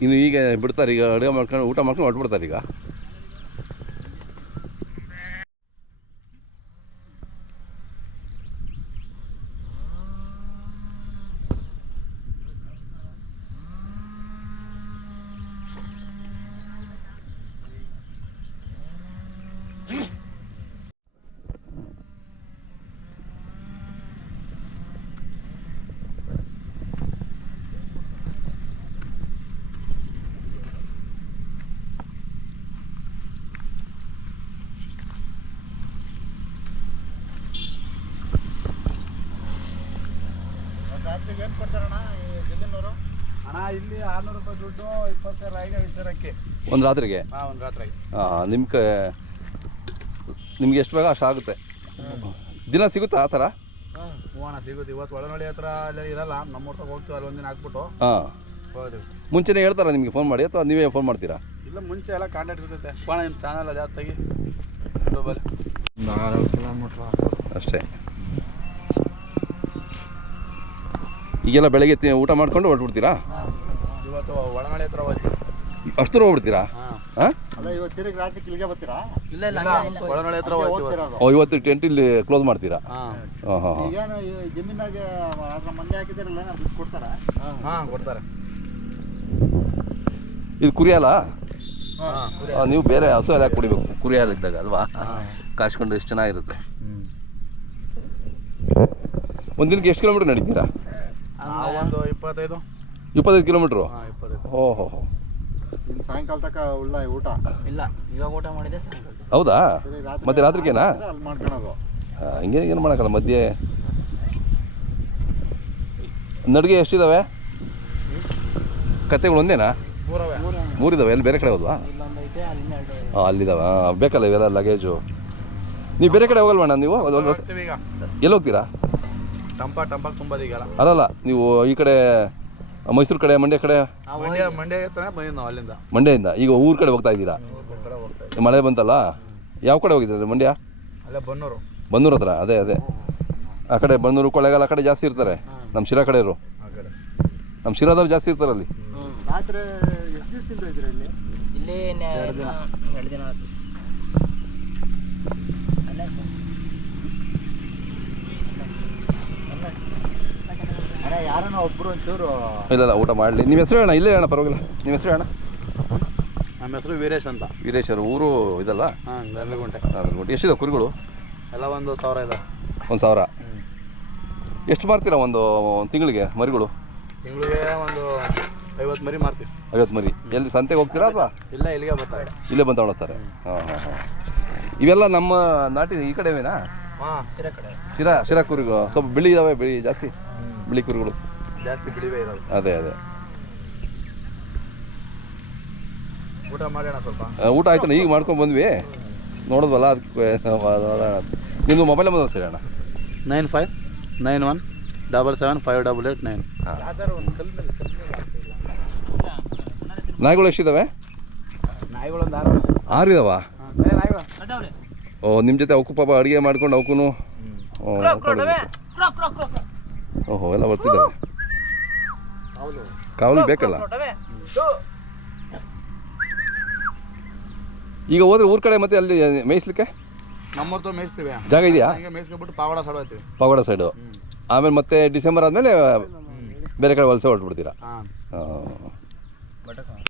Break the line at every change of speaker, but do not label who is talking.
ಇನ್ನು ಈಗ ಬಿಡ್ತಾರೆ ಈಗ ಅಡುಗೆ ಮಾಡ್ಕೊಂಡು ಊಟ ಮಾಡ್ಕೊಂಡು ಹೊಟ್ಬಿಡ್ತಾರೆ ಈಗ
ರಾತ್ರಿಗೆ ಏನು ಕೊಡ್ತಾರಣ್ಣ ಅಣ್ಣ ಜಮೀನವರು?
ಹಣ ಇಲ್ಲಿ ಆರ್ನೂರು ರೂಪಾಯಿ ದುಡ್ಡು ಇಪ್ಪತ್ತು ಸಾವಿರ ಐದು ಐದು ಸಾವಿರ ಅಕ್ಕಿ
ಒಂದು ರಾತ್ರಿಗೆ?
ಹಾಂ ಒಂದು ರಾತ್ರಿಗೆ
ಹಾಂ ನಿಮ್ಮ ಕ ನಿಮ್ಗೆ ಎಷ್ಟು ಬೇಗ ಅಷ್ಟು ಆಗುತ್ತೆ? ದಿನ ಸಿಗುತ್ತಾ ಆ ಥರ?
ಹ್ಞೂ ಅಣ್ಣ ಸಿಗುತ್ತೆ. ಇವತ್ತು ಒಳನಳ್ಳಿ ಹತ್ರ ಅಲ್ಲೇ ಇರಲ್ಲ ನಮ್ಮ ಹತ್ರ ಹೋಗ್ತೀವಿ ಅಲ್ಲಿ ಒಂದಿನ ಹಾಕ್ಬಿಟ್ಟು.
ಹಾಂ.
ಹೋಗೋದು
ಮುಂಚೆನೇ ಹೇಳ್ತಾರಾ ನಿಮಗೆ ಫೋನ್ ಮಾಡಿ ಅಥವಾ ನೀವೇ ಫೋನ್ ಮಾಡ್ತೀರಾ?
ಇಲ್ಲ ಮುಂಚೆ ಎಲ್ಲ ಕಾಂಟ್ಯಾಕ್ಟ್ ಇರುತ್ತೆ. ಫೋನ್ ನಿಮ್ಮ ಚಾನಲ್ ಜಾಸ್ತಿಯಾಗಿ ಯೂಟ್ಯೂಬಲ್ಲಿ
ಒಂದು ಆರು ಕಿಲೋಮೀಟ್ರ್
ಅಷ್ಟೇ. ಈಗೆಲ್ಲ ಬೆಳಗ್ಗೆ ತಿ- ಊಟ ಮಾಡ್ಕೊಂಡು ಹೊರಟ್ಬಿಡ್ತೀರಾ? ಅಷ್ಟು ದೂರ ಹೋಗ್ಬಿಡ್ತೀರಾ? ಓ ಇವತ್ತು ಟೆಂಟ್ ಇಲ್ಲಿ ಕ್ಲೋಸ್ ಮಾಡ್ತೀರಾ?
ಹಾಂ.
ಹಾಂ ಹಾಂ ಹಾಂ.
ಈಗೇನು ಈ ಜಮೀನಾಗೆ ಅದ್ರ ಮಂದಿ ಹಾಕಿದಿರಲ್ಲ ದುಡ್ಡು ಕೊಡ್ತಾರ?
ಹಾಂ ಕೊಡ್ತಾರೆ.
ಇದು ಕುರಿಯಾಲ ನೀವು ಬೇರೆ ಹಸು ಎಲ್ಲ ಕುಡಿಬೇಕು? ಕುರಿ ಇದ್ದಾಗ ಅಲ್ವಾ? ಕಾಯ್ಸ್ಕೊಂಡು ಎಷ್ಟು ಚೆನ್ನಾಗಿರುತ್ತೆ. ಒಂದಿನಕ್ಕೆ ಎಷ್ಟು ಕಿಲೋಮೀಟರ್ ನಡೀತೀರಾ?
ಒಂದು ಇಪ್ಪತ್ತೈದು.
ಇಪ್ಪತ್ತೈದು ಕಿಲೋಮೀಟ್ರು?
ಓಹೋ ಸಾಯಂಕಾಲ ತನಕ ಉಳ್ಳ ಊಟ?
ಇಲ್ಲ ಇವಾಗ ಊಟ ಮಾಡಿದೆ ಸಾಯಂಕಾಲ.
ಹೌದಾ? ಮತ್ತೆ ರಾತ್ರಿಗೇನಾ?
ಅಲ್ಲಿ ಮಾಡ್ಕೊಳೋದು.
ಆ, ಏನು ಮಾಡೋಕ್ಕಲ್ಲ ಮಧ್ಯೆ. ನಡಿಗೆ ಎಷ್ಟಿದಾವೆ? ಕತೆಗಳು ಒಂದೇನಾ?
ಮೂರವೇ.
ಮೂರಿದಾವೆ ಎಲ್ಲಿ ಬೇರೆ ಕಡೆ ಹೋದ್ವಾ? ಹಾಂ ಅಲ್ಲಿದಾವ? ಹಾಂ ಬೇಕಲ್ಲ ಇವೆಲ್ಲ ಲಗೇಜು ನೀವು ಬೇರೆ ಕಡೆ ಹೋಗಲ್ವಣ್ಣ ನೀವು? ಎಲ್ಲಿ ಹೋಗ್ತೀರಾ?
ಟಂಪ ಟಂಪಾಕ್ ತುಂಬೋದು ಈಗೆಲ್ಲ.
ಅಲ್ಲಲ್ಲ ನೀವು ಈ ಕಡೆ ಮೈಸೂರು ಕಡೆ ಮಂಡ್ಯ ಕಡೆ?
ಮಂಡ್ಯ ಮಂಡ್ಯ ಹತ್ರನೇ ಬಂದಿದ್ದು ನಾವು ಅಲ್ಲಿಂದ.
ಮಂಡ್ಯದಿಂದ? ಈಗ ಊರ್ ಕಡೆ ಹೋಗ್ತಾ ಇದ್ದೀರಾ? ಮಳೆ ಬಂತಲ್ಲ? ಯಾವ ಕಡೆ ಹೋಗಿದ್ದೀರಿ ಮಂಡ್ಯ?
ಅಲ್ಲೇ ಬನ್ನೂರು.
ಬನ್ನೂರು ಹತ್ರ? ಅದೇ ಅದೇ. ಆ ಕಡೆ ಬನ್ನೂರು ಕೊಳ್ಳೇಗಾಲ ಆ ಕಡೆ ಜಾಸ್ತಿ ಇರ್ತಾರೆ. ನಮ್ಮ ಶಿರಾ ಕಡೆಯವರು.
ಆ ಕಡೆ.
ನಮ್ಮ ಶಿರಾದವ್ರು ಜಾಸ್ತಿ ಇರ್ತಾರೆ ಅಲ್ಲಿ.
ಇಲ್ಲಿ
ಇಲ್ಲಿ ನೆ- ಎರಡು ದಿನ ಆಯ್ತು
ಅಣ್ಣ ಯಾರನ್ನ ಒಬ್ರು ಒಂಚೂರು
ಇಲ್ಲ ಇಲ್ಲ ಊಟ ಮಾಡಲಿ. ನಿಮ್ಮ ಹೆಸರು ಹೇಳೋಣ ಇಲ್ಲೇ ಹೇಳೋಣ ಪರವಾಗಿಲ್ಲ. ನಿಮ್ಮ ಹೆಸರು ಹೇಳೋಣ
ನಮ್ಮ ಹೆಸರು ವೀರೇಶ್ ಅಂತ.
ವೀರೇಶ್ವರ ಊರು ಇದಲ್ಲ?
ಹಾಂ ಗರ್ಲಗುಂಟೆ.
ಎಷ್ಟಿದೆ ಕುರಿಗಳು?
ಎಲ್ಲ ಒಂದು ಸಾವಿರ ಇದೆ.
ಒಂದು ಸಾವಿರ? ಎಷ್ಟು ಮಾರ್ತೀರಾ ಒಂದು ತಿಂಗಳಿಗೆ ಮರಿಗಳು?
ತಿಂಗಳಿಗೆ ಒಂದು ಐವತ್ತು ಮರಿ ಮಾರ್ತೀವಿ.
ಐವತ್ತು ಮರಿ. ಎಲ್ಲಿ ಸಂತೆಗೆ ಹೋಗ್ತೀರಾ ಅಥವಾ?
ಇಲ್ಲ ಇಲ್ಲಿಗೆ ಬರ್ತಾರೆ.
ಇಲ್ಲೇ ಬಂದು ತಗೊಳತ್ತಾರೆ? ಹಾಂ ಹಾಂ ಹಾಂ. ಇವೆಲ್ಲ ನಮ್ಮ ನಾಟಿ ಈ ಕಡೆವೇನಾ?
ಹಾಂ
ಶಿರಾ ಕಡೆ.
ಶಿರಾ ಶಿರಾ ಕುರಿಗಳು. ಸ್ವಲ್ಪ ಬಿಳಿ ಇದಾವೆ ಬಿಳಿ ಜಾಸ್ತಿ. ಬಿಳಿ ಕುರಿಗಳು.
ಜಾಸ್ತಿ ಬಿಳಿವೇ ಇರೋದು.
ಅದೇ ಅದೇ.
ಊಟ ಮಾಡೋಣ ಸ್ವಲ್ಪ?
ಆ, ಊಟ ಆಯ್ತಣ್ಣ ಈಗ ಮಾಡ್ಕೊಂಡು ಬಂದ್ವಿ. ನೋಡಿದ್ವಲ್ಲ ಅದಕ್ಕೆ ನಿಮ್ಮದು ಮೊಬೈಲ್ ನಂಬರ್ ಸರಿ ಅಣ್ಣ.
Nine five nine one double seven five double eight nine.
ನಾಯಿಗಳು ಎಷ್ಟಿದಾವೆ?
ನಾಯಿಗಳು ಒಂದು ಆರು
ಆರು ಇದಾವ
ನಾಯಿಗಳು.
ಓ ನಿಮ್ಮ ಜೊತೆ ಅವಕ್ಕೂ ಪಾಪ ಅಡುಗೆ ಮಾಡ್ಕೊಂಡು ಅವಕ್ಕೂ ಓಹೋ ಎಲ್ಲ ಬರ್ತಿದ್ದಾವೆ ಕಾವಲು ಬೇಕಲ್ಲ? ಈಗ ಹೋದ್ರೆ ಊರ್ ಕಡೆ ಮತ್ತೆ ಅಲ್ಲಿ ಮೇಯಿಸ್ಲಿಕ್ಕೆ?
ನಮ್ಮೂರ್ತು ಮೇಯಿಸ್ತೀವಿ.
ಜಾಗ ಇದೆಯಾ?
ಮೇಯಿಸ್ಕೊಂಡ್ಬಿಟ್ಟು ಮೇಯಿಸ್ಕೊಬಿಟ್ಟು ಪಾವಡ ಸೈಡ್ ಹೋಗ್ತೀವಿ
ಪಾವಡ ಸೈಡು. ಆಮೇಲೆ ಮತ್ತೆ ಡಿಸೆಂಬರ್ ಆದಮೇಲೆ ಬೇರೆ ಕಡೆ ವಲಸೆ ಹೊರಟ್ಬಿಡ್ತೀರಾ?